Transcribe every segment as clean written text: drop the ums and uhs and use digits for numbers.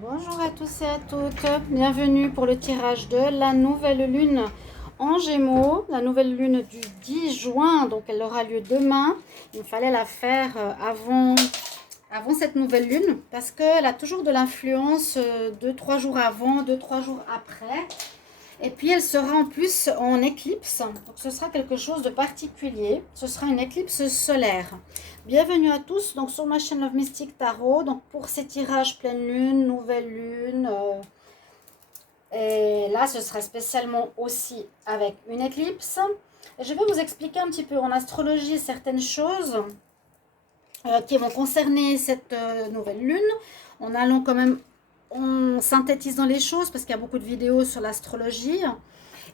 Bonjour à tous et à toutes, bienvenue pour le tirage de la nouvelle lune en Gémeaux, la nouvelle lune du 10 juin, donc elle aura lieu demain. Il fallait la faire avant cette nouvelle lune parce qu'elle a toujours de l'influence 2-3 jours avant, 2-3 jours après. Et puis elle sera en plus en éclipse, donc ce sera quelque chose de particulier, ce sera une éclipse solaire. Bienvenue à tous donc sur ma chaîne Love Mystic Tarot, donc pour ces tirages pleine lune, nouvelle lune, et là ce sera spécialement aussi avec une éclipse. Et je vais vous expliquer un petit peu en astrologie certaines choses qui vont concerner cette nouvelle lune, en allant quand même en synthétisant les choses parce qu'il y a beaucoup de vidéos sur l'astrologie.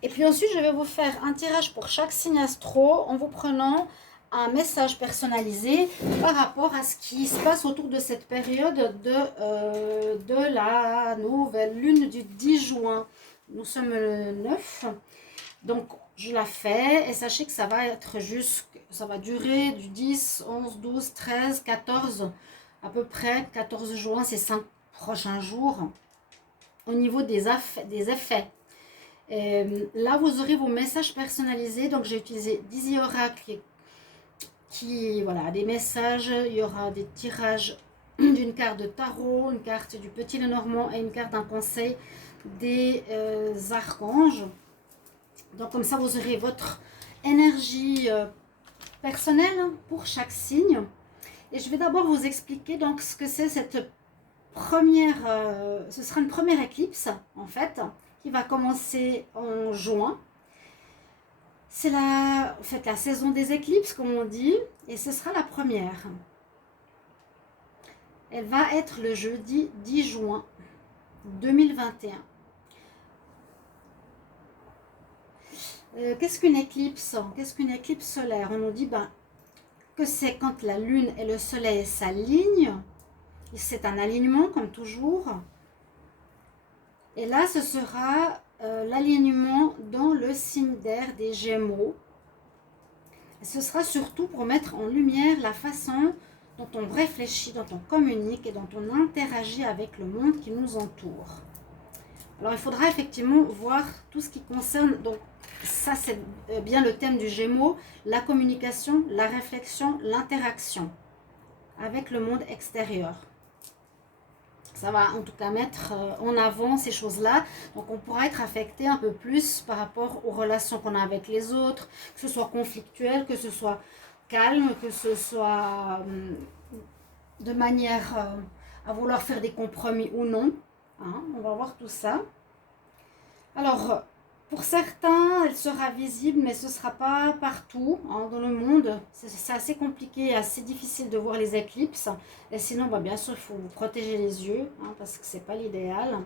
Et puis ensuite, je vais vous faire un tirage pour chaque signe astro en vous prenant un message personnalisé par rapport à ce qui se passe autour de cette période de la nouvelle lune du 10 juin. Nous sommes le 9. Donc, je la fais et sachez que ça va durer du 10, 11, 12, 13, 14, à peu près 14 juin, ces 5 prochains jours, au niveau des effets. Là, vous aurez vos messages personnalisés. Donc, j'ai utilisé Dizzy Oracle voilà, des messages. Il y aura des tirages d'une carte de tarot, une carte du Petit Lenormand et une carte d'un conseil des archanges. Donc, comme ça, vous aurez votre énergie personnelle pour chaque signe. Et je vais d'abord vous expliquer donc ce que c'est cette première. Ce sera une première éclipse, en fait, qui va commencer en juin. C'est en fait, la saison des éclipses, comme on dit, et ce sera la première. Elle va être le jeudi 10 juin 2021. Qu'est-ce qu'une éclipse? Qu'est-ce qu'une éclipse solaire? On nous dit que c'est quand la lune et le soleil s'alignent. C'est un alignement, comme toujours. Et là, ce sera l'alignement dans le signe d'air des Gémeaux. Ce sera surtout pour mettre en lumière la façon dont on réfléchit, dont on communique et dont on interagit avec le monde qui nous entoure. Alors, il faudra effectivement voir tout ce qui concerne, donc ça c'est bien le thème du Gémeaux, la communication, la réflexion, l'interaction avec le monde extérieur. Ça va en tout cas mettre en avant ces choses-là. Donc on pourra être affecté un peu plus par rapport aux relations qu'on a avec les autres, que ce soit conflictuel, que ce soit calme, que ce soit de manière à vouloir faire des compromis ou non. Hein, on va voir tout ça. Alors, pour certains, elle sera visible, mais ce ne sera pas partout hein, dans le monde. C'est assez compliqué, assez difficile de voir les éclipses. Et sinon, bien sûr, il faut vous protéger les yeux, hein, parce que ce n'est pas l'idéal.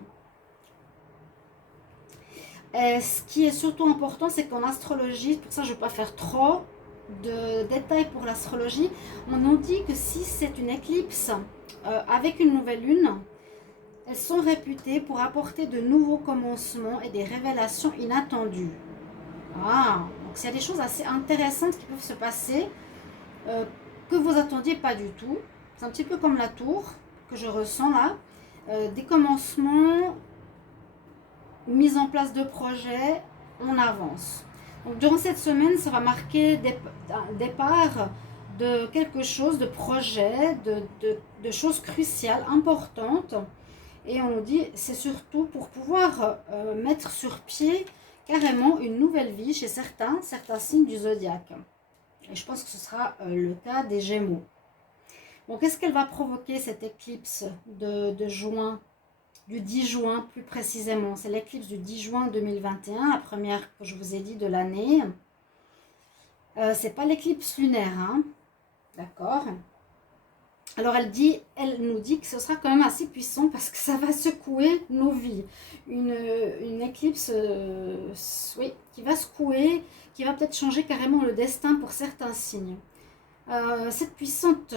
Ce qui est surtout important, c'est qu'en astrologie, pour ça je ne vais pas faire trop de détails pour l'astrologie, on nous dit que si c'est une éclipse avec une nouvelle lune, elles sont réputées pour apporter de nouveaux commencements et des révélations inattendues. Donc il y a des choses assez intéressantes qui peuvent se passer que vous attendiez pas du tout. C'est un petit peu comme la tour que je ressens là. Des commencements, mise en place de projets, on avance. Donc durant cette semaine, ça va marquer un départ de quelque chose, de projet, de choses cruciales, importantes. Et on nous dit, c'est surtout pour pouvoir mettre sur pied carrément une nouvelle vie chez certains signes du zodiaque. Et je pense que ce sera le cas des Gémeaux. Bon, qu'est-ce qu'elle va provoquer cette éclipse de juin, du 10 juin plus précisément? C'est l'éclipse du 10 juin 2021, la première que je vous ai dit de l'année. C'est pas l'éclipse lunaire, hein, d'accord? Alors elle nous dit que ce sera quand même assez puissant parce que ça va secouer nos vies. Une éclipse oui, qui va secouer, qui va peut-être changer carrément le destin pour certains signes. Cette puissante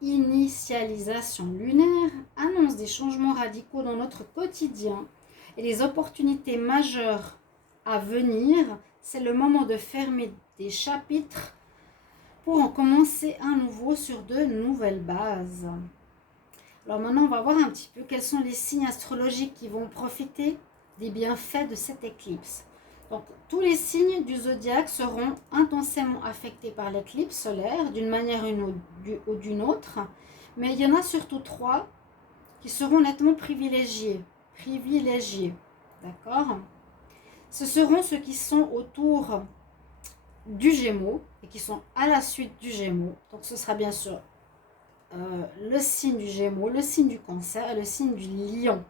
réinitialisation lunaire annonce des changements radicaux dans notre quotidien et les opportunités majeures à venir. C'est le moment de fermer des chapitres pour en commencer un nouveau sur de nouvelles bases. Alors maintenant, on va voir un petit peu quels sont les signes astrologiques qui vont profiter des bienfaits de cette éclipse. Donc, tous les signes du zodiaque seront intensément affectés par l'éclipse solaire d'une manière ou d'une autre, mais il y en a surtout 3 qui seront nettement privilégiés. D'accord? Ce seront ceux qui sont autour du Gémeaux et qui sont à la suite du Gémeaux. Donc, ce sera bien sûr le signe du Gémeaux, le signe du Cancer et le signe du Lion.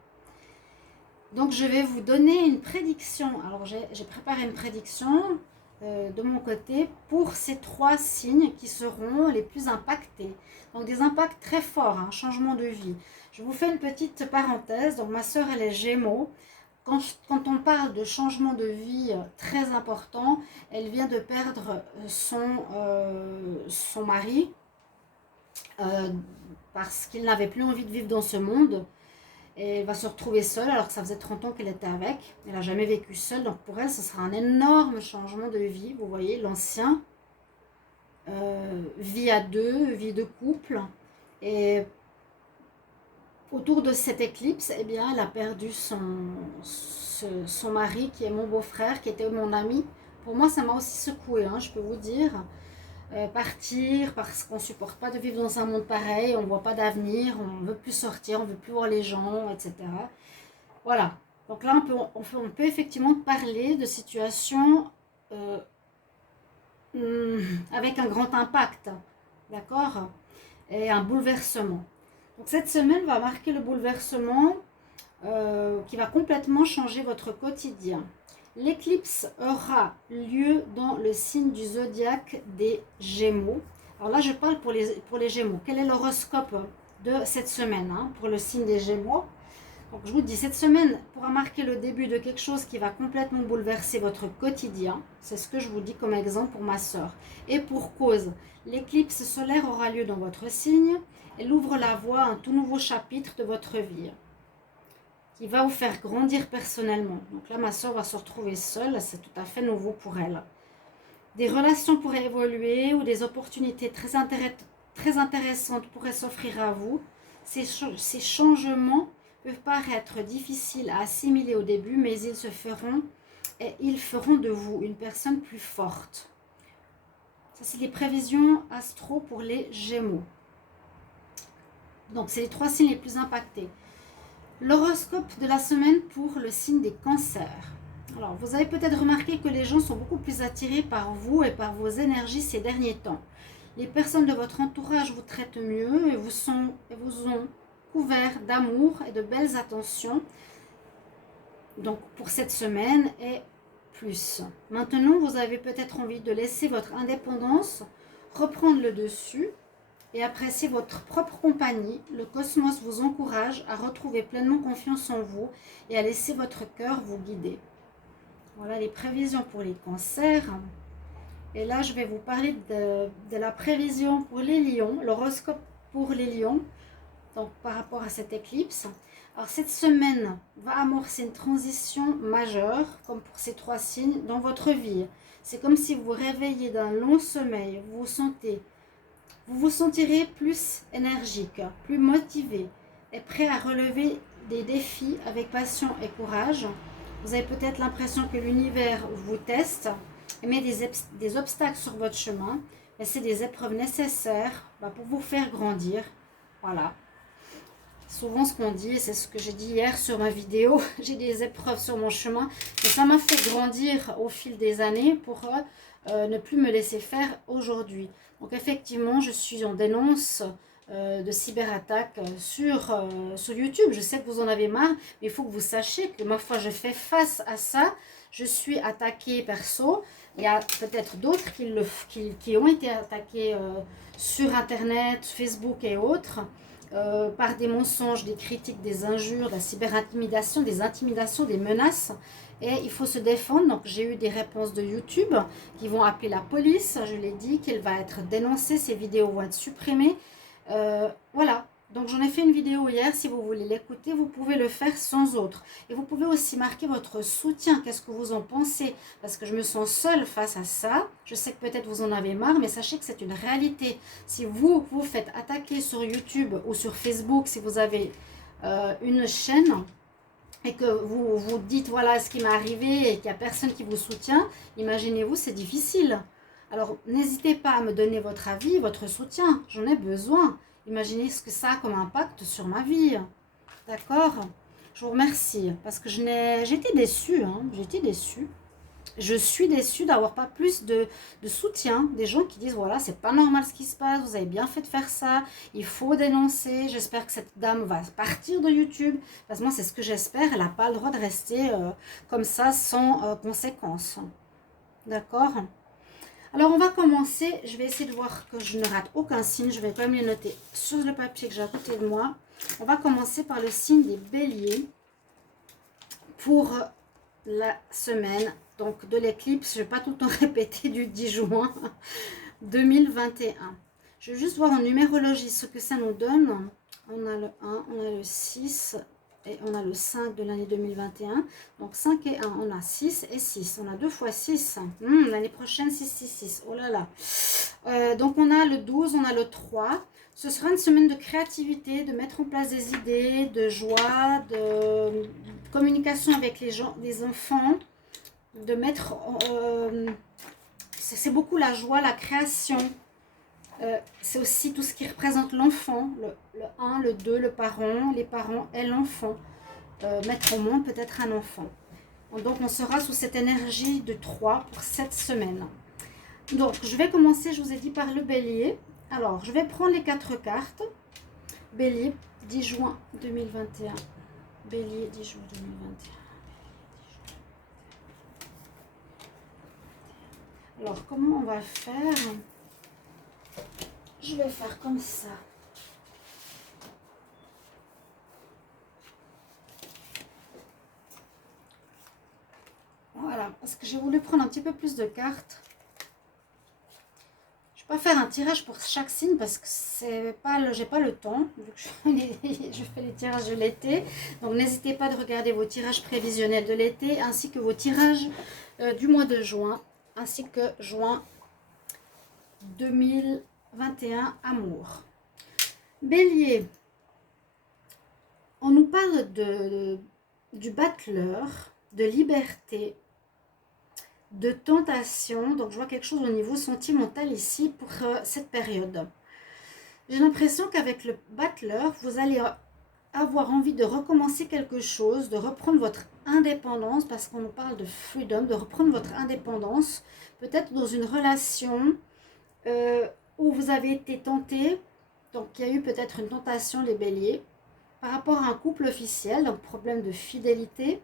Donc je vais vous donner une prédiction. Alors j'ai préparé une prédiction de mon côté pour ces 3 signes qui seront les plus impactés. Donc des impacts très forts, un changement de vie. Je vous fais une petite parenthèse. Donc ma soeur elle est Gémeaux. Quand on parle de changement de vie très important, elle vient de perdre son mari parce qu'il n'avait plus envie de vivre dans ce monde. Et elle va se retrouver seule alors que ça faisait 30 ans qu'elle était avec. Elle n'a jamais vécu seule, donc pour elle, ce sera un énorme changement de vie. Vous voyez, l'ancien, vie à 2, vie de couple. Et autour de cette éclipse, eh bien, elle a perdu son mari qui est mon beau-frère, qui était mon ami. Pour moi, ça m'a aussi secouée, hein, je peux vous dire. Partir parce qu'on ne supporte pas de vivre dans un monde pareil, on ne voit pas d'avenir, on ne veut plus sortir, on ne veut plus voir les gens, etc. Voilà. Donc là, on peut effectivement parler de situations avec un grand impact, d'accord? Et un bouleversement. Donc cette semaine va marquer le bouleversement qui va complètement changer votre quotidien. L'éclipse aura lieu dans le signe du zodiaque des Gémeaux. Alors là, je parle pour les Gémeaux. Quel est l'horoscope de cette semaine pour le signe des Gémeaux? Donc je vous dis, cette semaine pourra marquer le début de quelque chose qui va complètement bouleverser votre quotidien. C'est ce que je vous dis comme exemple pour ma soeur. Et pour cause, l'éclipse solaire aura lieu dans votre signe. Elle ouvre la voie à un tout nouveau chapitre de votre vie, qui va vous faire grandir personnellement. Donc là, ma soeur va se retrouver seule, c'est tout à fait nouveau pour elle. Des relations pourraient évoluer ou des opportunités très intéressantes pourraient s'offrir à vous. Ces changements peuvent paraître difficiles à assimiler au début, mais ils se feront et ils feront de vous une personne plus forte. Ça, c'est les prévisions astro pour les Gémeaux. Donc, c'est les 3 signes les plus impactés. L'horoscope de la semaine pour le signe des cancers. Alors, vous avez peut-être remarqué que les gens sont beaucoup plus attirés par vous et par vos énergies ces derniers temps. Les personnes de votre entourage vous traitent mieux et vous ont couvert d'amour et de belles attentions. Donc, pour cette semaine et plus. Maintenant, vous avez peut-être envie de laisser votre indépendance reprendre le dessus et apprécier votre propre compagnie. Le cosmos vous encourage à retrouver pleinement confiance en vous et à laisser votre cœur vous guider. Voilà les prévisions pour les cancers. Et là, je vais vous parler de la prévision pour les lions, l'horoscope pour les lions, donc par rapport à cette éclipse. Alors cette semaine va amorcer une transition majeure, comme pour ces 3 signes, dans votre vie. C'est comme si vous vous réveillez d'un long sommeil, vous vous sentirez plus énergique, plus motivé et prêt à relever des défis avec passion et courage. Vous avez peut-être l'impression que l'univers vous teste et met des obstacles sur votre chemin, mais c'est des épreuves nécessaires pour vous faire grandir. Voilà. Souvent ce qu'on dit, c'est ce que j'ai dit hier sur ma vidéo, j'ai des épreuves sur mon chemin, mais ça m'a fait grandir au fil des années pour ne plus me laisser faire aujourd'hui. Donc effectivement, je suis en dénonce de cyberattaques sur YouTube. Je sais que vous en avez marre, mais il faut que vous sachiez que ma foi, je fais face à ça. Je suis attaquée perso. Il y a peut-être d'autres qui ont été attaqués sur Internet, Facebook et autres, par des mensonges, des critiques, des injures, de la cyberintimidation, des intimidations, des menaces. Et il faut se défendre. Donc j'ai eu des réponses de YouTube qui vont appeler la police. Je l'ai dit qu'elle va être dénoncée, ces vidéos vont être supprimées. Voilà. Donc j'en ai fait une vidéo hier, si vous voulez l'écouter, vous pouvez le faire sans autre. Et vous pouvez aussi marquer votre soutien, qu'est-ce que vous en pensez? Parce que je me sens seule face à ça. Je sais que peut-être vous en avez marre, mais sachez que c'est une réalité. Si vous vous faites attaquer sur YouTube ou sur Facebook, si vous avez une chaîne et que vous vous dites voilà ce qui m'est arrivé et qu'il n'y a personne qui vous soutient, imaginez-vous, c'est difficile. Alors n'hésitez pas à me donner votre avis, votre soutien, j'en ai besoin. Imaginez ce que ça a comme impact sur ma vie. D'accord? Je vous remercie parce que j'étais déçue. J'étais déçue. Je suis déçue d'avoir pas plus de soutien. Des gens qui disent voilà, c'est pas normal ce qui se passe. Vous avez bien fait de faire ça. Il faut dénoncer. J'espère que cette dame va partir de YouTube. Parce que moi, c'est ce que j'espère. Elle n'a pas le droit de rester comme ça sans conséquences. D'accord? Alors, on va commencer. Je vais essayer de voir que je ne rate aucun signe. Je vais quand même les noter sur le papier que j'ai à côté de moi. On va commencer par le signe des béliers pour la semaine donc de l'éclipse. Je ne vais pas tout le temps répéter du 10 juin 2021. Je vais juste voir en numérologie ce que ça nous donne. On a le 1, on a le 6 et on a le 5 de l'année 2021. Donc 5 et 1, on a 6 et 6. On a 2 fois 6. L'année prochaine, 6, 6, 6. Oh là là. Donc on a le 12, on a le 3. Ce sera une semaine de créativité, de mettre en place des idées, de joie, de communication avec les gens, les enfants, de mettre... c'est beaucoup la joie, la création. C'est aussi tout ce qui représente l'enfant, le 1, le 2, le parent, les parents et l'enfant. Mettre au monde peut-être un enfant. Donc on sera sous cette énergie de 3 pour cette semaine. Donc je vais commencer, je vous ai dit, par le bélier. Alors je vais prendre les 4 cartes. Bélier, 10 juin 2021. Bélier, 10 juin 2021. Alors comment on va faire? Je vais faire comme ça. Voilà, parce que j'ai voulu prendre un petit peu plus de cartes. Je ne vais pas faire un tirage pour chaque signe parce que j'ai pas le temps, vu que je fais les tirages de l'été. Donc n'hésitez pas de regarder vos tirages prévisionnels de l'été, ainsi que vos tirages du mois de juin, ainsi que juin 2021, amour. Bélier, on nous parle du battleur, de liberté, de tentation. Donc je vois quelque chose au niveau sentimental ici pour cette période. J'ai l'impression qu'avec le battleur, vous allez avoir envie de recommencer quelque chose, de reprendre votre indépendance, parce qu'on nous parle de freedom, de reprendre votre indépendance, peut-être dans une relation où vous avez été tenté. Donc il y a eu peut-être une tentation, les béliers, par rapport à un couple officiel, donc problème de fidélité.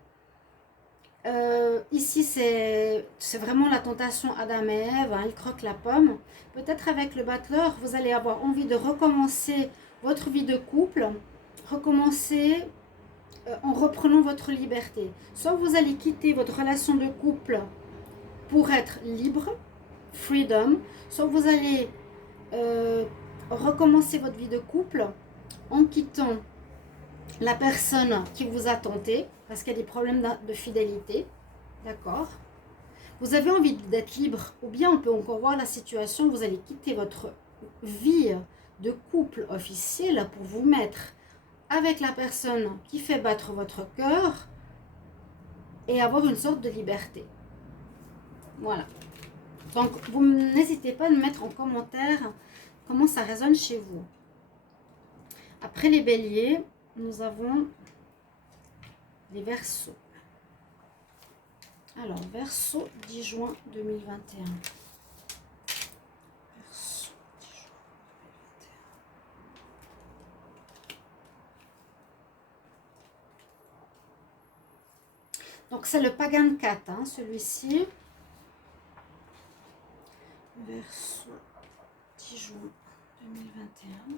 Ici, c'est vraiment la tentation Adam et Ève, il croque la pomme. Peut-être avec le battleur, vous allez avoir envie de recommencer votre vie de couple, recommencer en reprenant votre liberté. Soit vous allez quitter votre relation de couple pour être libre, freedom, soit vous allez recommencer votre vie de couple en quittant la personne qui vous a tenté, parce qu'il y a des problèmes de fidélité, d'accord? Vous avez envie d'être libre, ou bien on peut encore voir la situation où vous allez quitter votre vie de couple officiel pour vous mettre avec la personne qui fait battre votre cœur et avoir une sorte de liberté. Voilà. Donc, vous n'hésitez pas à me mettre en commentaire comment ça résonne chez vous. Après les béliers, nous avons les Verseaux. Alors, Verseau, 10 juin 2021. Verseau, 10 juin 2021. Donc, c'est le Pagan 4, celui-ci. Verseau, 10 juin 2021.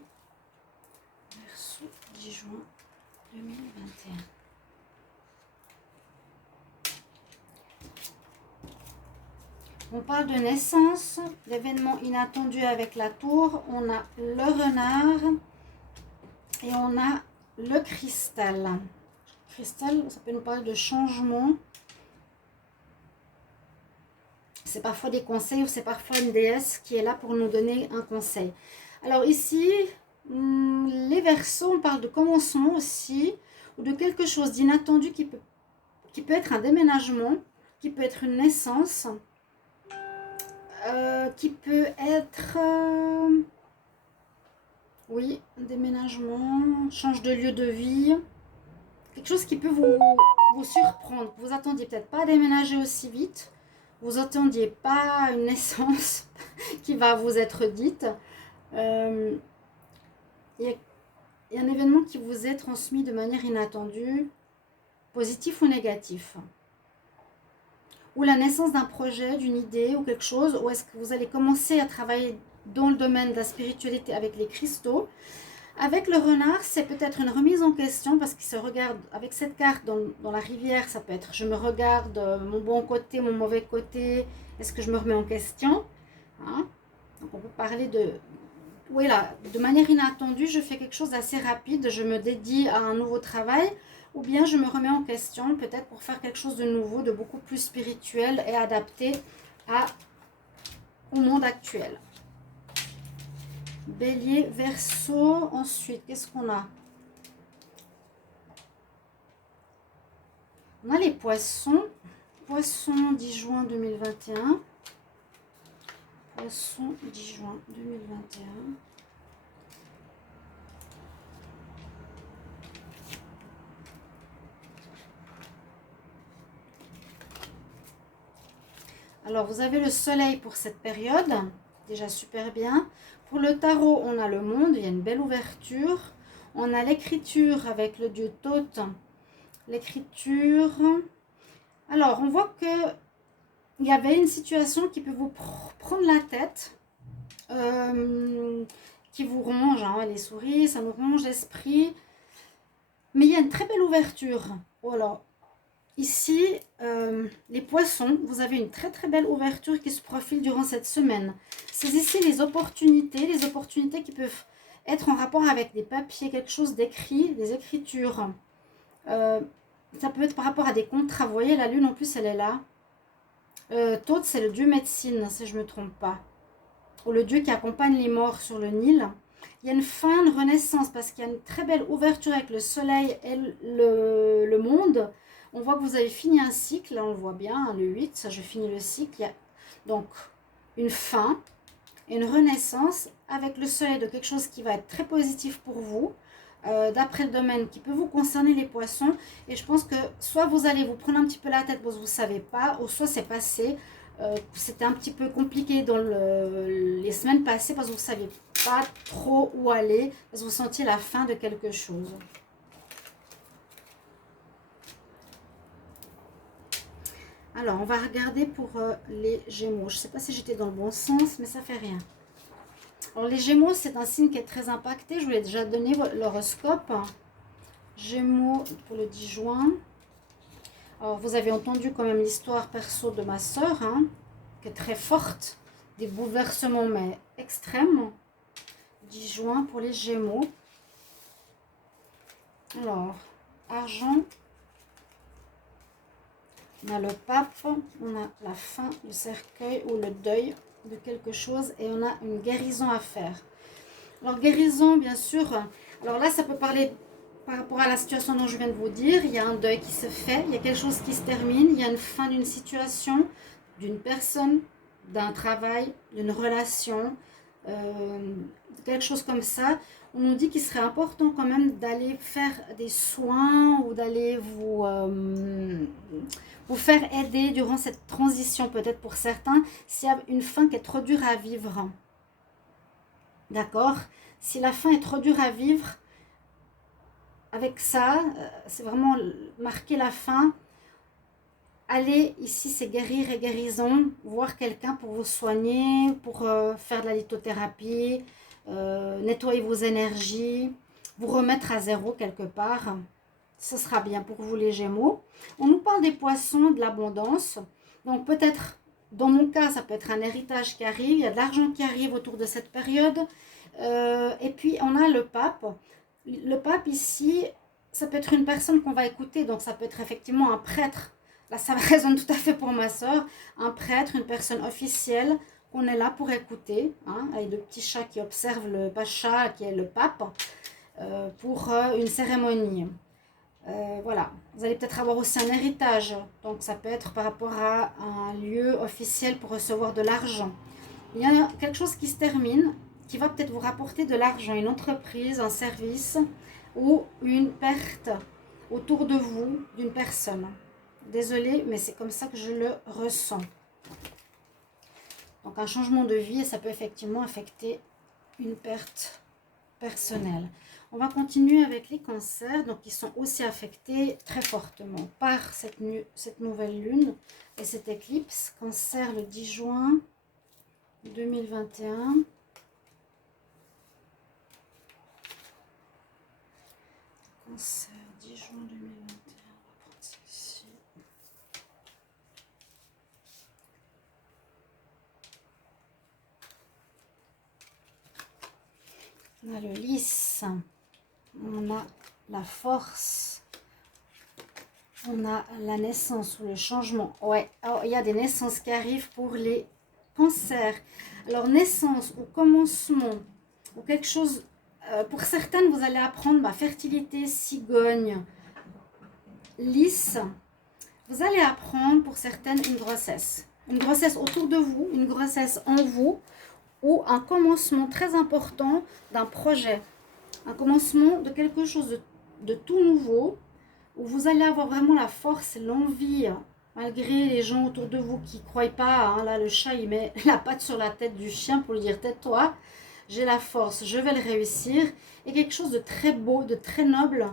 Verseau, 10 juin 2021. On parle de naissance, d'événements inattendus avec la tour. On a le renard Et on a le cristal. Cristal, ça peut nous parler de changement. C'est parfois des conseils ou c'est parfois une déesse qui est là pour nous donner un conseil. Alors ici, les Verseaux, on parle de commencement aussi, ou de quelque chose d'inattendu qui peut être un déménagement, qui peut être une naissance, qui peut être, oui, un déménagement, change de lieu de vie, quelque chose qui peut vous surprendre. Vous attendiez peut-être pas à déménager aussi vite, vous attendiez pas une naissance qui va vous être dite. Il y a un événement qui vous est transmis de manière inattendue, positif ou négatif. Ou la naissance d'un projet, d'une idée ou quelque chose, ou est-ce que vous allez commencer à travailler dans le domaine de la spiritualité avec les cristaux. Avec le renard, c'est peut-être une remise en question parce qu'il se regarde avec cette carte dans la rivière. Ça peut être je me regarde mon bon côté, mon mauvais côté, est-ce que je me remets en question, hein? Donc on peut parler de, oui là, de manière inattendue, je fais quelque chose d'assez rapide, je me dédie à un nouveau travail, ou bien je me remets en question peut-être pour faire quelque chose de nouveau, de beaucoup plus spirituel et adapté au monde actuel. Bélier, Verseau. Ensuite, qu'est-ce qu'on a? On a les poissons. Poissons, 10 juin 2021. Poissons, 10 juin 2021. Alors, vous avez le soleil pour cette période. Déjà super bien. Pour le tarot, on a le monde. Il y a une belle ouverture. On a l'écriture avec le dieu Thoth. L'écriture. Alors, on voit que il y avait une situation qui peut vous prendre la tête, qui vous ronge, hein, les souris, ça nous ronge l'esprit. Mais il y a une très belle ouverture. Oh, alors, ici, les poissons, vous avez une très très belle ouverture qui se profile durant cette semaine. Saisissez les opportunités qui peuvent être en rapport avec des papiers, quelque chose d'écrit, des écritures. Ça peut être par rapport à des contrats. Vous voyez, la lune en plus, elle est là. Thoth, c'est le dieu médecine, si je ne me trompe pas. Ou le dieu qui accompagne les morts sur le Nil. Il y a une fin de renaissance parce qu'il y a une très belle ouverture avec le soleil et le monde. On voit que vous avez fini un cycle, là on le voit bien, hein, le 8, ça je finis le cycle. Il y a donc une fin, une renaissance avec le soleil de quelque chose qui va être très positif pour vous. D'après le domaine qui peut vous concerner les poissons, et je pense que soit vous allez vous prendre un petit peu la tête parce que vous ne savez pas, ou soit c'est passé, c'était un petit peu compliqué dans les semaines passées parce que vous ne saviez pas trop où aller, parce que vous sentiez la fin de quelque chose. Alors on va regarder pour les Gémeaux. Je ne sais pas si j'étais dans le bon sens, mais ça fait rien. Alors les Gémeaux, c'est un signe qui est très impacté. Je vous l'ai déjà donné l'horoscope. Gémeaux pour le 10 juin. Alors vous avez entendu quand même l'histoire perso de ma soeur, hein, qui est très forte. Des bouleversements mais extrêmes. 10 juin pour les Gémeaux. Alors, argent. On a le pape. On a la fin, le cercueil ou le deuil de quelque chose, et on a une guérison à faire. Alors guérison, bien sûr, alors là ça peut parler par rapport à la situation dont je viens de vous dire. Il y a un deuil qui se fait, il y a quelque chose qui se termine, il y a une fin d'une situation, d'une personne, d'un travail, d'une relation, quelque chose comme ça. On nous dit qu'il serait important quand même d'aller faire des soins ou d'aller vous faire aider durant cette transition, peut-être pour certains, s'il y a une fin qui est trop dure à vivre. D'accord? Si la fin est trop dure à vivre, avec ça, c'est vraiment marquer la fin. Allez, ici c'est guérir et guérison, voir quelqu'un pour vous soigner, pour faire de la lithothérapie, nettoyer vos énergies, vous remettre à zéro quelque part. Ce sera bien pour vous les Gémeaux. On nous parle des poissons, de l'abondance. Donc peut-être, dans mon cas, ça peut être un héritage qui arrive. Il y a de l'argent qui arrive autour de cette période. Et puis on a le pape. le pape ici, ça peut être une personne qu'on va écouter, donc ça peut être effectivement un prêtre. Là, ça résonne tout à fait pour ma soeur. Un prêtre, une personne officielle qu'on est là pour écouter, hein, avec de petits chats qui observent le pacha, qui est le pape, pour une cérémonie. Voilà, vous allez peut-être avoir aussi un héritage, donc ça peut être par rapport à un lieu officiel pour recevoir de l'argent. Il y a quelque chose qui se termine, qui va peut-être vous rapporter de l'argent, une entreprise, un service ou une perte autour de vous d'une personne. Désolée, mais c'est comme ça que je le ressens. Donc un changement de vie, et ça peut effectivement affecter une perte personnelle. On va continuer avec les cancers, donc ils sont aussi affectés très fortement par cette nouvelle lune et cette éclipse. Cancer le 10 juin 2021. Cancer 10 juin 2021, on va prendre celle-ci. On a le lys, on a la force, on a la naissance ou le changement. Ouais, oh, il y a des naissances qui arrivent pour les cancers. Alors naissance ou commencement ou quelque chose, pour certaines vous allez apprendre fertilité, cigogne, lys. Vous allez apprendre pour certaines une grossesse autour de vous, une grossesse en vous, ou un commencement très important d'un projet, un commencement de quelque chose de tout nouveau, où vous allez avoir vraiment la force, l'envie, malgré les gens autour de vous qui ne croient pas, hein, là le chat il met la patte sur la tête du chien pour lui dire tais-toi, j'ai la force, je vais le réussir, et quelque chose de très beau, de très noble,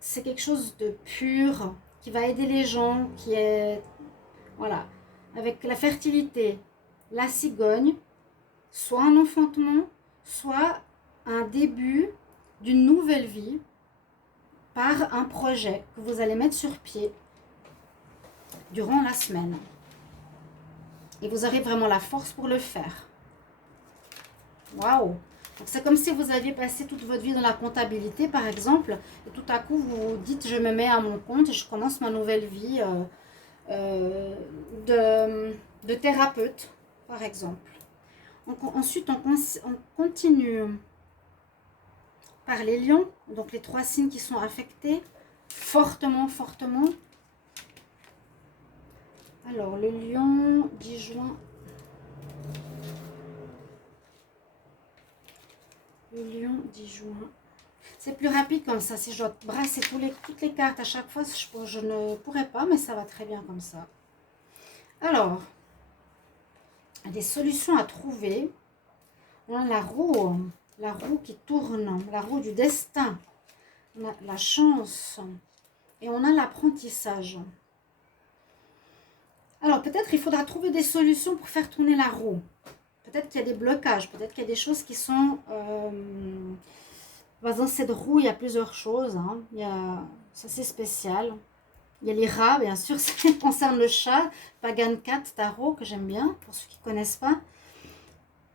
c'est quelque chose de pur, qui va aider les gens, qui est, voilà, avec la fertilité, la cigogne, soit un enfantement, soit un début d'une nouvelle vie par un projet que vous allez mettre sur pied durant la semaine. Et vous aurez vraiment la force pour le faire. Waouh! Donc c'est comme si vous aviez passé toute votre vie dans la comptabilité, par exemple, et tout à coup vous vous dites je me mets à mon compte et je commence ma nouvelle vie de thérapeute, par exemple. Ensuite, on continue par les lions, donc les 3 signes qui sont affectés fortement, fortement. Alors, le lion, 10 juin. Le lion, 10 juin. C'est plus rapide comme ça. Si je dois brasser toutes les cartes à chaque fois, je ne pourrais pas, mais ça va très bien comme ça. Alors, des solutions à trouver. On a la roue qui tourne, la roue du destin. On a la chance et on a l'apprentissage. Alors, peut-être il faudra trouver des solutions pour faire tourner la roue. Peut-être qu'il y a des blocages, peut-être qu'il y a des choses qui sont... dans cette roue, il y a plusieurs choses. Hein. Ça, c'est spécial. Il y a les rats, bien sûr, ça concerne le chat. Pagan Cat Tarot, que j'aime bien, pour ceux qui ne connaissent pas.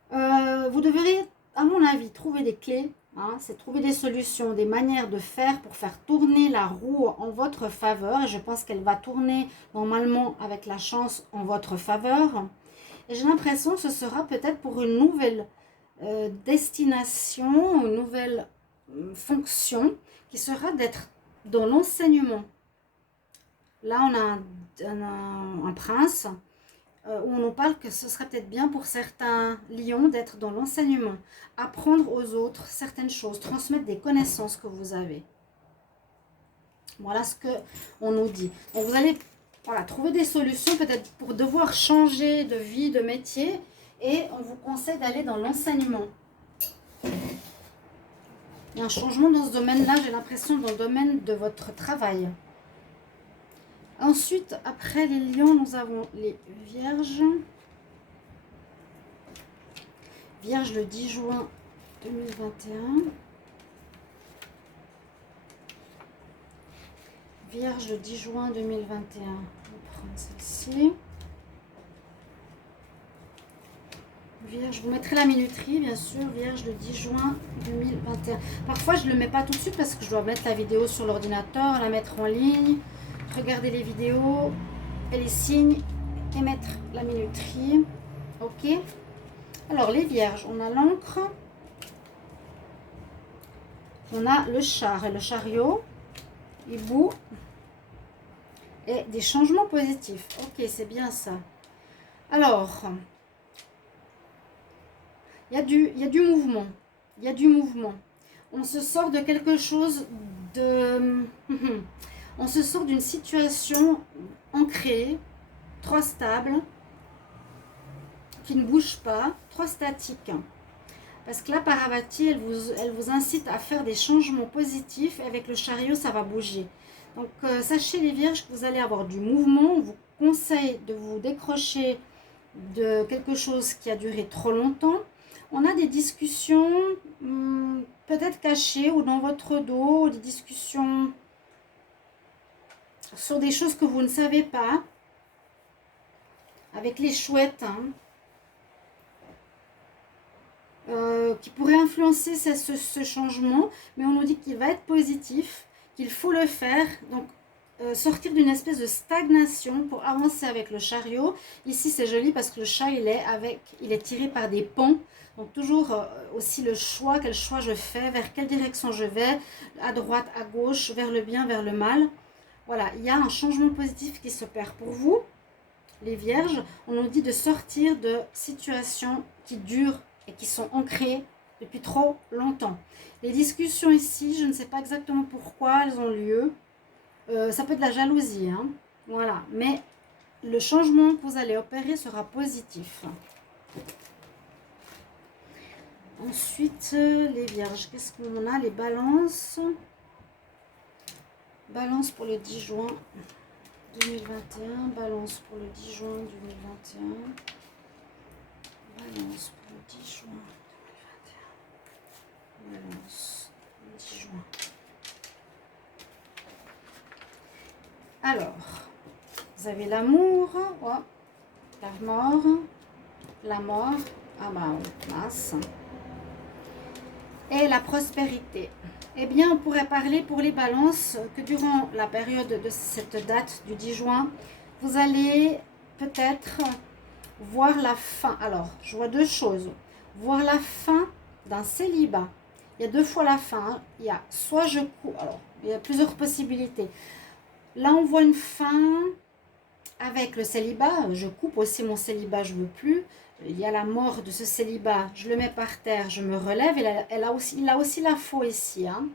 Vous devriez, à mon avis, trouver des clés. Hein, c'est trouver des solutions, des manières de faire pour faire tourner la roue en votre faveur. Et je pense qu'elle va tourner normalement avec la chance en votre faveur. Et j'ai l'impression que ce sera peut-être pour une nouvelle destination, une nouvelle fonction qui sera d'être dans l'enseignement. Là, on a un prince où on nous parle que ce serait peut-être bien pour certains lions d'être dans l'enseignement, apprendre aux autres certaines choses, transmettre des connaissances que vous avez. Voilà ce qu'on nous dit. Donc vous allez trouver des solutions peut-être pour devoir changer de vie, de métier, et on vous conseille d'aller dans l'enseignement. Il y a un changement dans ce domaine-là, j'ai l'impression, dans le domaine de votre travail. Ensuite, après les lions, nous avons les vierges. Vierge le 10 juin 2021. Vierge le 10 juin 2021. On va prendre celle-ci. Vierge, je vous mettrai la minuterie, bien sûr. Vierge, le 10 juin 2021. Parfois, je ne le mets pas tout de suite parce que je dois mettre la vidéo sur l'ordinateur, la mettre en ligne, regarder les vidéos et les signes et mettre la minuterie. Ok. Alors, les vierges, on a l'encre. On a le char et le chariot. Hibou. Et des changements positifs. Ok, c'est bien ça. Alors, il y a du mouvement. Il y a du mouvement. On se sort de quelque chose de... On se sort d'une situation ancrée, trop stable, qui ne bouge pas, trop statique. Parce que la Parvati, elle vous incite à faire des changements positifs. Avec le chariot, ça va bouger. Donc, sachez les vierges que vous allez avoir du mouvement. On vous conseille de vous décrocher de quelque chose qui a duré trop longtemps. On a des discussions peut-être cachées ou dans votre dos, des discussions sur des choses que vous ne savez pas. Avec les chouettes, hein. Qui pourrait influencer ce changement, mais on nous dit qu'il va être positif, qu'il faut le faire, donc sortir d'une espèce de stagnation pour avancer avec le chariot. Ici c'est joli parce que le chat il est tiré par des ponts, donc toujours aussi le choix, quel choix je fais, vers quelle direction je vais, à droite, à gauche, vers le bien, vers le mal. Voilà, il y a un changement positif qui s'opère pour vous, les vierges. On nous dit de sortir de situations qui durent et qui sont ancrées depuis trop longtemps. Les discussions ici, je ne sais pas exactement pourquoi elles ont lieu. Ça peut être de la jalousie, hein. Voilà. Mais le changement que vous allez opérer sera positif. Ensuite, les vierges, qu'est-ce qu'on a? Les balances. Balance pour le 10 juin 2021. Balance pour le 10 juin 2021. Balance pour le 10 juin 2021. Balance pour le 10 juin. Alors, vous avez l'amour, oh, la mort, masse, et la prospérité. Eh bien, on pourrait parler pour les balances que durant la période de cette date du 10 juin, vous allez peut-être voir la fin. Alors, je vois deux choses. Voir la fin d'un célibat. Il y a deux fois la fin. Hein. Il y a soit je coupe. Alors, il y a plusieurs possibilités. Là, on voit une fin avec le célibat. Je coupe aussi mon célibat, je ne veux plus. Il y a la mort de ce célibat. Je le mets par terre, je me relève. Il a aussi la faux ici. Hein.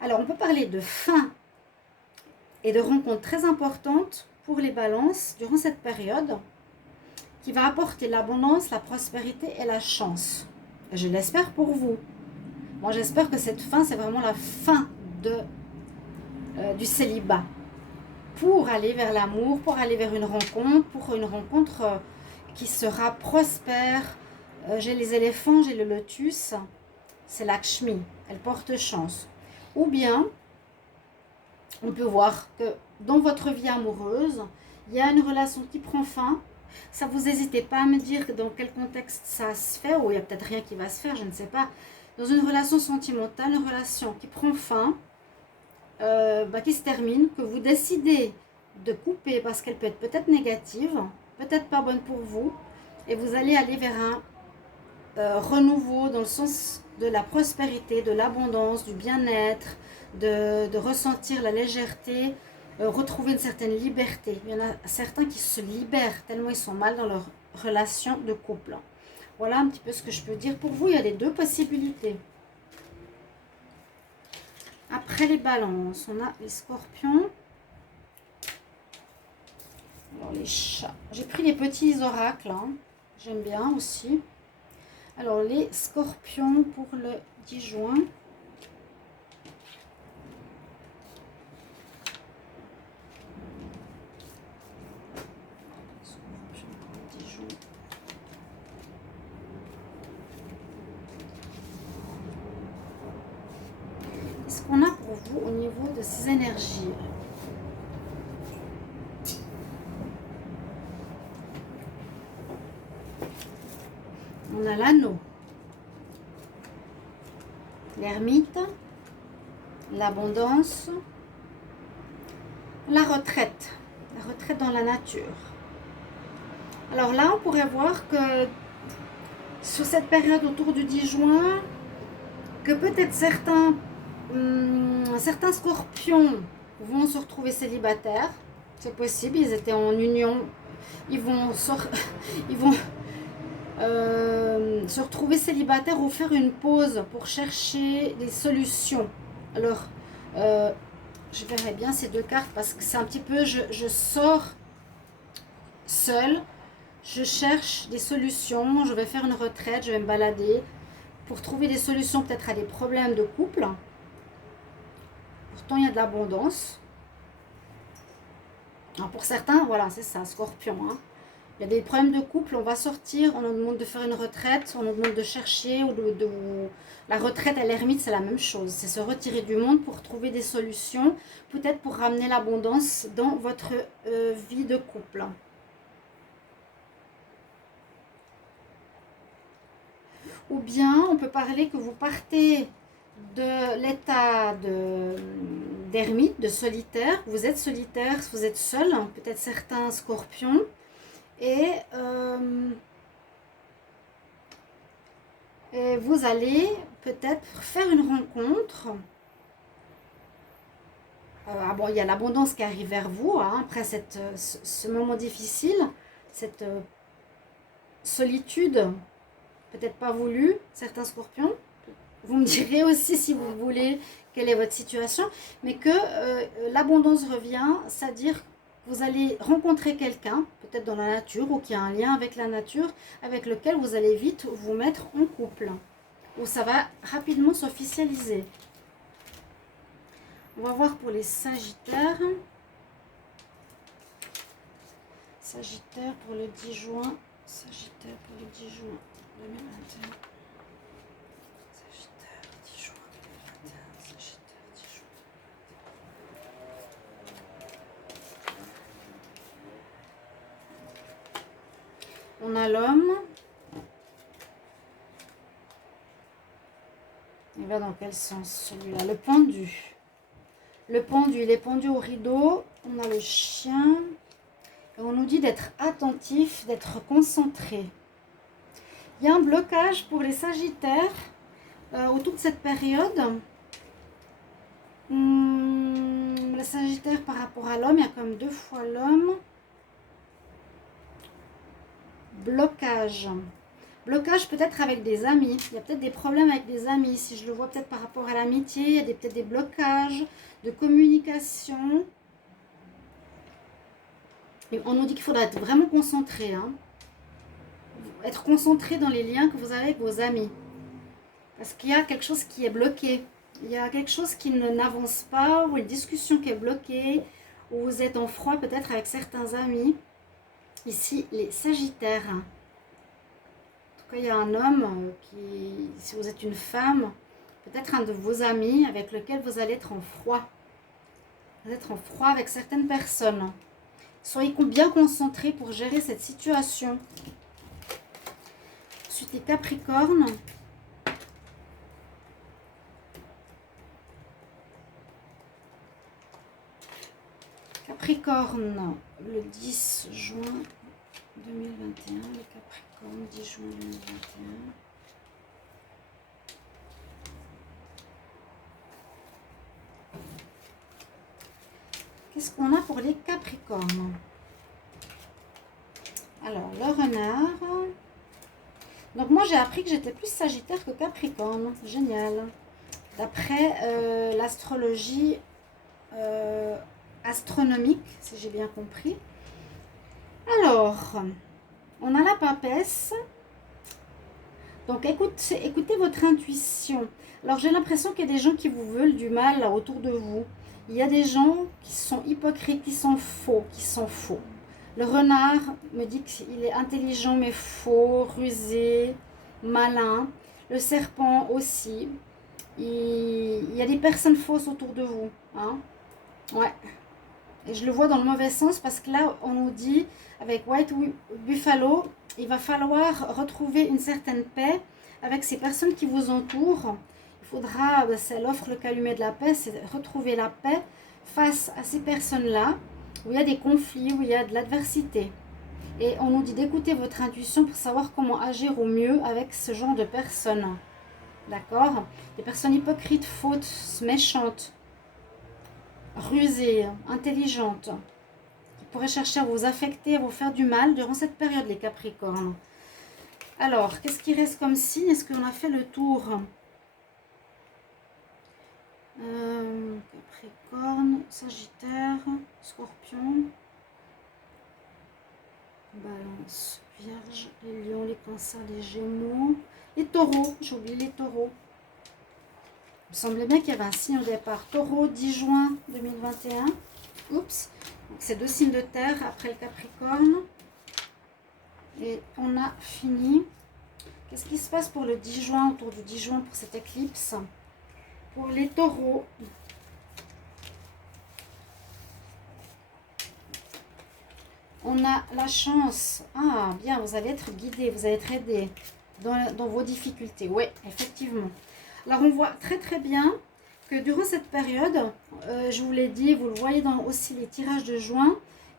Alors, on peut parler de fin et de rencontres très importantes pour les balances durant cette période qui va apporter l'abondance, la prospérité et la chance. Et je l'espère pour vous. Moi, j'espère que cette fin, c'est vraiment la fin du célibat. Pour aller vers l'amour, pour aller vers une rencontre qui sera prospère. J'ai les éléphants, j'ai le lotus. C'est Lakshmi. Elle porte chance. Ou bien, on peut voir que dans votre vie amoureuse, il y a une relation qui prend fin. Ça, vous n'hésitez pas à me dire dans quel contexte ça se fait, ou il n'y a peut-être rien qui va se faire, je ne sais pas. Dans une relation sentimentale, une relation qui prend fin, qui se termine, que vous décidez de couper parce qu'elle peut être peut-être négative, peut-être pas bonne pour vous, et vous allez aller vers un renouveau dans le sens de la prospérité, de l'abondance, du bien-être, de ressentir la légèreté, retrouver une certaine liberté. Il y en a certains qui se libèrent tellement ils sont mal dans leur relation de couple. Voilà un petit peu ce que je peux dire pour vous. Il y a les deux possibilités. Après les balances, on a les scorpions. Alors les chats. J'ai pris les petits oracles. Hein. J'aime bien aussi. Alors les scorpions pour le 10 juin. Qu'est-ce qu'on a pour vous au niveau de ces énergies? On a l'anneau, l'ermite, l'abondance, la retraite dans la nature. Alors là, on pourrait voir que sur cette période autour du 10 juin, que peut-être certains scorpions vont se retrouver célibataires. C'est possible, ils étaient en union, ils vont se retrouver célibataires ou faire une pause pour chercher des solutions. Alors, je verrai bien ces deux cartes parce que c'est un petit peu, je sors seule, je cherche des solutions, je vais faire une retraite, je vais me balader pour trouver des solutions peut-être à des problèmes de couple. Pourtant, il y a de l'abondance. Alors pour certains, voilà, c'est ça, scorpion. Hein. Il y a des problèmes de couple, on va sortir, on nous demande de faire une retraite, on nous demande de chercher, la retraite à l'ermite, c'est la même chose. C'est se retirer du monde pour trouver des solutions, peut-être pour ramener l'abondance dans votre vie de couple. Ou bien, on peut parler que vous partez de l'état d'ermite, de solitaire. Vous êtes solitaire, vous êtes seul, peut-être certains scorpions. Et vous allez peut-être faire une rencontre. Bon, il y a l'abondance qui arrive vers vous, hein, après ce moment difficile, cette solitude, peut-être pas voulue, certains scorpions. Vous me direz aussi si vous voulez quelle est votre situation, mais que l'abondance revient, c'est-à-dire que vous allez rencontrer quelqu'un, peut-être dans la nature ou qui a un lien avec la nature, avec lequel vous allez vite vous mettre en couple, où ça va rapidement s'officialiser. On va voir pour les Sagittaires. Sagittaire pour le 10 juin. Sagittaire pour le 10 juin 2021. Sagittaire 10 juin 2021. Sagittaire 10 juin. On a l'homme. Il va dans quel sens celui-là? Le pendu. Le pendu, il est pendu au rideau. On a le chien. Et on nous dit d'être attentif, d'être concentré. Il y a un blocage pour les Sagittaires autour de cette période. Les Sagittaires par rapport à l'homme, il y a comme 2 fois l'homme. Blocage. Blocage peut-être avec des amis. Il y a peut-être des problèmes avec des amis. Si je le vois peut-être par rapport à l'amitié, il y a peut-être des blocages de communication. Et on nous dit qu'il faudra être vraiment concentré. Hein. Être concentré dans les liens que vous avez avec vos amis. Parce qu'il y a quelque chose qui est bloqué. Il y a quelque chose qui n'avance pas, ou une discussion qui est bloquée, ou vous êtes en froid peut-être avec certains amis. Ici, les Sagittaires. En tout cas, il y a un homme qui, si vous êtes une femme, peut-être un de vos amis avec lequel vous allez être en froid. Vous êtes en froid avec certaines personnes. Soyez bien concentrés pour gérer cette situation. Ensuite, les Capricornes. Capricorne, le 10 juin 2021. Le Capricorne, 10 juin 2021. Qu'est-ce qu'on a pour les Capricornes? Alors, le renard. Donc, moi, j'ai appris que j'étais plus Sagittaire que Capricorne. Génial. D'après l'astrologie astronomique, si j'ai bien compris. Alors, on a la papesse. Donc, écoutez votre intuition. Alors, j'ai l'impression qu'il y a des gens qui vous veulent du mal là, autour de vous. Il y a des gens qui sont hypocrites, qui sont faux. Le renard me dit qu'il est intelligent mais faux, rusé, malin. Le serpent aussi. Il y a des personnes fausses autour de vous. Hein? Ouais. Et je le vois dans le mauvais sens parce que là, on nous dit, avec White Buffalo, il va falloir retrouver une certaine paix avec ces personnes qui vous entourent. Il faudra, c'est l'offre, le calumet de la paix, c'est retrouver la paix face à ces personnes-là, où il y a des conflits, où il y a de l'adversité. Et on nous dit d'écouter votre intuition pour savoir comment agir au mieux avec ce genre de personnes. D'accord? Des personnes hypocrites, fausses, méchantes, rusées, intelligentes, qui pourraient chercher à vous affecter, à vous faire du mal durant cette période, les Capricornes. Alors, qu'est-ce qui reste comme signe? Est-ce qu'on a fait le tour? Capricorne, Sagittaire, Scorpion, Balance, Vierge, les Lions, les Cancers, les Gémeaux, les Taureaux. J'ai oublié les Taureaux. Il me semblait bien qu'il y avait un signe au départ. Taureau, 10 juin 2021. Oups. Donc c'est 2 signes de terre après le Capricorne. Et on a fini. Qu'est-ce qui se passe pour le 10 juin, autour du 10 juin pour cette éclipse? Pour les taureaux, on a la chance. Ah, bien, vous allez être guidé, vous allez être aidé dans vos difficultés. Oui, effectivement. Alors, on voit très très bien que durant cette période, je vous l'ai dit, vous le voyez dans aussi les tirages de juin,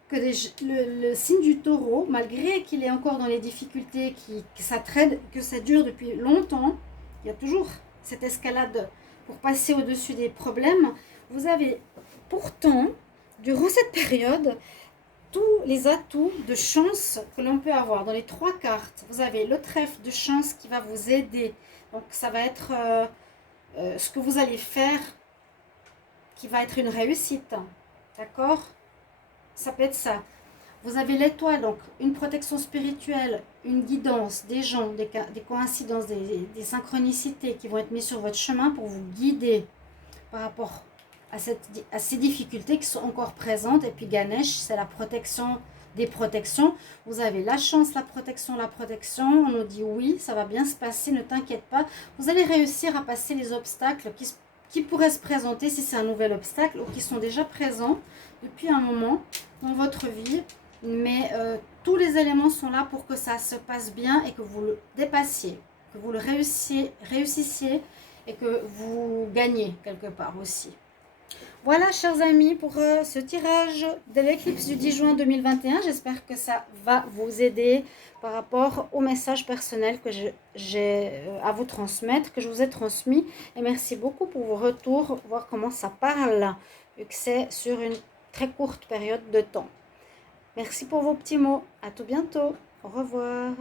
que le signe du taureau, malgré qu'il est encore dans les difficultés, que ça traîne, que ça dure depuis longtemps, il y a toujours cette escalade pour passer au-dessus des problèmes. Vous avez pourtant, durant cette période, tous les atouts de chance que l'on peut avoir. Dans les 3 cartes, vous avez le trèfle de chance qui va vous aider. Donc, ça va être ce que vous allez faire qui va être une réussite. D'accord? Ça peut être ça. Vous avez l'étoile, donc une protection spirituelle, une guidance, des gens, des coïncidences, des synchronicités qui vont être mises sur votre chemin pour vous guider par rapport à ces difficultés qui sont encore présentes. Et puis Ganesh, c'est la protection des protections. Vous avez la chance, la protection, la protection. On nous dit oui, ça va bien se passer, ne t'inquiète pas. Vous allez réussir à passer les obstacles qui pourraient se présenter si c'est un nouvel obstacle ou qui sont déjà présents depuis un moment dans votre vie. Mais tous les éléments sont là pour que ça se passe bien et que vous le dépassiez, que vous le réussissiez et que vous gagnez quelque part aussi. Voilà, chers amis, pour ce tirage de l'éclipse du 10 juin 2021. J'espère que ça va vous aider par rapport au message personnel que j'ai à vous transmettre, que je vous ai transmis. Et merci beaucoup pour vos retours, voir comment ça parle, vu que c'est sur une très courte période de temps. Merci pour vos petits mots. À tout bientôt. Au revoir.